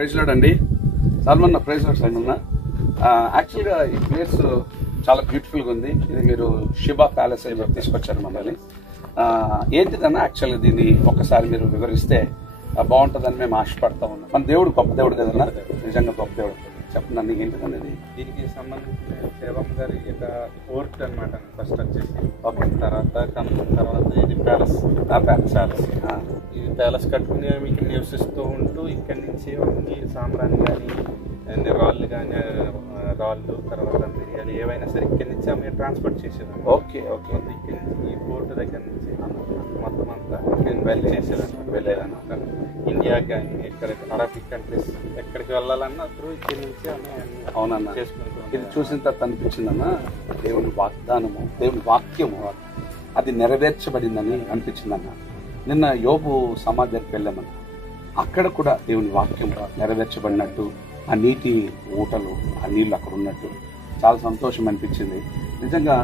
Praise lord అండి. సల్మన్న praise lord సల్మన్న. యాక్చువల్గా ఈ ప్లేస్ చాలా బ్యూటిఫుల్గా ఉంది. ఇది మీరు షిబా ప్యాలెస్ అని తీసుకొచ్చారు మమ్మల్ని. ఏంటిదన్నా యాక్చువల్గా దీన్ని ఒక్కసారి మీరు వివరిస్తే బాగుంటుందని మేము ఆశపడతా ఉన్నాం. మన దేవుడు గొప్ప దేవుడు కదన్నా, నిజంగా గొప్ప దేవుడు. చెప్పండి ఏంటిదండి ఇది? దీనికి సంబంధించిన సేవం గారి యొక్క కోర్ట్ అనమాట. ఫస్ట్ వచ్చేసి తర్వాత ఇది ప్యాలెస్. ఇది ప్యాలెస్ కట్టుకుని ఇక్కడ నివసిస్తూ ఉంటూ ఇక్కడి నుంచి సాంబ్రాన్ని కానీ రాళ్ళు కానీ రాళ్ళు తర్వాత మిరియాలు ఏవైనా సరే ఇక్కడి నుంచి ఆమె ట్రాన్స్పోర్ట్ చేసేదాన్ని. Okay okay. ఇక్కడి నుంచి ఈ పోర్టు దగ్గర నుంచి మొత్తం అంతా వెళ్ళేదన్నమాట. ఇండియా కానీ ఎక్కడ అరబిక్ కంట్రీస్ ఎక్కడికి వెళ్ళాలన్నా త్రూ ఇక్కడి నుంచి ఆమె అవునన్నా చేసుకుంటాం. ఇది చూసిన తర్వాత అనిపించిందన్నా దేవుని వాగ్దానము, దేవుని వాక్యము అది నెరవేర్చబడిందని అనిపించిందన్న. నిన్న యోబు సమాధి దగ్గరికి వెళ్ళామన్నా, అక్కడ కూడా దేవుని వాక్యం నెరవేర్చబడినట్టు, ఆ నీటి ఊటలు, ఆ నీళ్ళు అక్కడ ఉన్నట్టు చాలా సంతోషం అనిపించింది. నిజంగా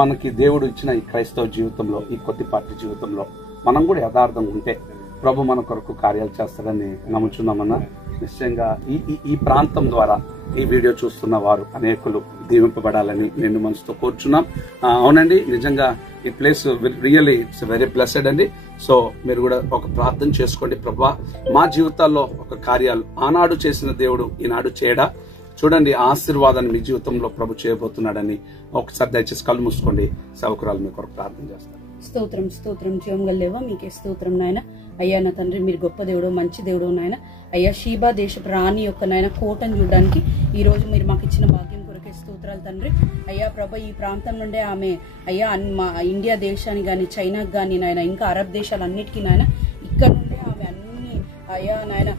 మనకి దేవుడు ఇచ్చిన ఈ క్రైస్తవ జీవితంలో, ఈ కొద్దిపాటి జీవితంలో మనం కూడా యథార్థంగా ఉంటే ప్రభు మన కొరకు కార్యాలు చేస్తాడని నమ్ముచున్నామన్నా. నిశ్చయంగా ఈ ప్రాంతం ద్వారా ఈ వీడియో చూస్తున్న వారు అనేకులు దీవింపబడాలని నేను మనసుతో కోరుచున్నాం. అవునండి, నిజంగా ఈ place really it's very blessed అండి. సో మీరు కూడా ఒక ప్రార్థన చేసుకోండి, ప్రభువా మా జీవితాల్లో ఒక కార్యాలు ఆనాడు చేసిన దేవుడు ఈనాడు చేయడా చూడండి, ఆశీర్వాదాన్ని మీ జీవితంలో ప్రభు చేయబోతున్నాడని ఒకసారి దయచేసి కళ్ళు మూసుకోండి. సేవకురాలు మీ కొరకు ప్రార్థన చేస్తారు. స్తోత్రం స్తోత్రం జీవం గల్లేవా మీకే స్తోత్రం నాయన. అయ్యా నా తండ్రి, మీరు గొప్ప దేవుడు, మంచి దేవుడు నాయన. అయ్యా షీబా దేశపు రాణి యొక్క నాయన కోటను చూడడానికి ఈ రోజు మీరు మాకు ఇచ్చిన భాగ్యం కొరకే స్తోత్రాలు తండ్రి. అయ్యా ప్రభ, ఈ ప్రాంతం నుండే ఆమె అయ్యా మా ఇండియా దేశానికి కానీ చైనాకి కానీ నాయన ఇంకా అరబ్ దేశాలన్నిటికీ నాయన ఇక్కడ నుండే ఆమె అన్ని అయ్యా నాయన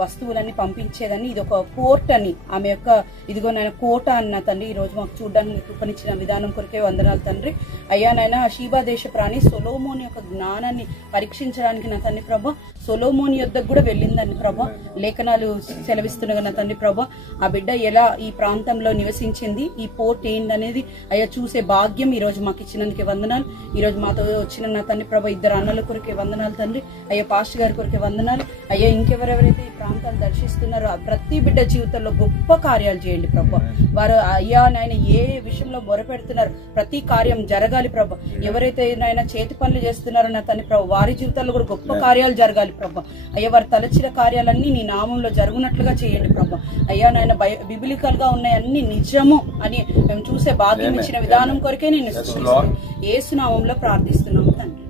వస్తువులన్నీ పంపించేదని ఇది ఒక కోర్ట్ అని ఆమె యొక్క ఇదిగో నాయన కోట అన్న తండ్రి. ఈ రోజు మాకు చూడడానికి కృపనిచ్చిన విధానం కొరకే వందనాలు తండ్రి. అయ్యా నాయన షీబా దేశ ప్రాణి సొలోమోని యొక్క జ్ఞానాన్ని పరీక్షించడానికి నా తండ్రి ప్రభ సొలోమోని యొద్దకు కూడా వెళ్ళిందని ప్రభ లేఖనాలు సెలవిస్తున్నా నా తండ్రి ప్రభ. ఆ బిడ్డ ఎలా ఈ ప్రాంతంలో నివసించింది, ఈ పోర్ట్ ఏంటనేది అయ్యా చూసే భాగ్యం ఈ రోజు మాకు ఇచ్చినందుకే వందనాలు. ఈ రోజు మాతో వచ్చిన నా తండ్రి ప్రభ ఇద్దరు అన్నల కొరకే వందనాలు తండ్రి. అయ్యా పాస్టర్ గారి కొరకే వందనాలు. అయ్యా ఇంకెవరెవరైతే ఈ ప్రాంతాలు దర్శిస్తున్నారో ప్రతి బిడ్డ జీవితంలో గొప్ప కార్యాలు చేయండి ప్రభా. వారు అయ్యా నాయన ఏ విషయంలో మొరపెడుతున్నారు ప్రతి కార్యం జరగాలి ప్రభా. ఎవరైతే నాయన చేతి పనులు చేస్తున్నారో నా తండ్రి ప్రభా వారి జీవితాల్లో కూడా గొప్ప కార్యాలు జరగాలి ప్రభా. అయ్యా వారు తలచిన కార్యాలన్నీ నీ నామంలో జరుగునట్లుగా చేయండి ప్రభా. అయ్యా నాయన బిబిలికల్ గా ఉన్నాయి అన్ని నిజము అని మేము చూసే భాగ్యం ఇచ్చిన విధానం కొరకే నేను యేసు నామంలో ప్రార్థిస్తున్నాము తండ్రి.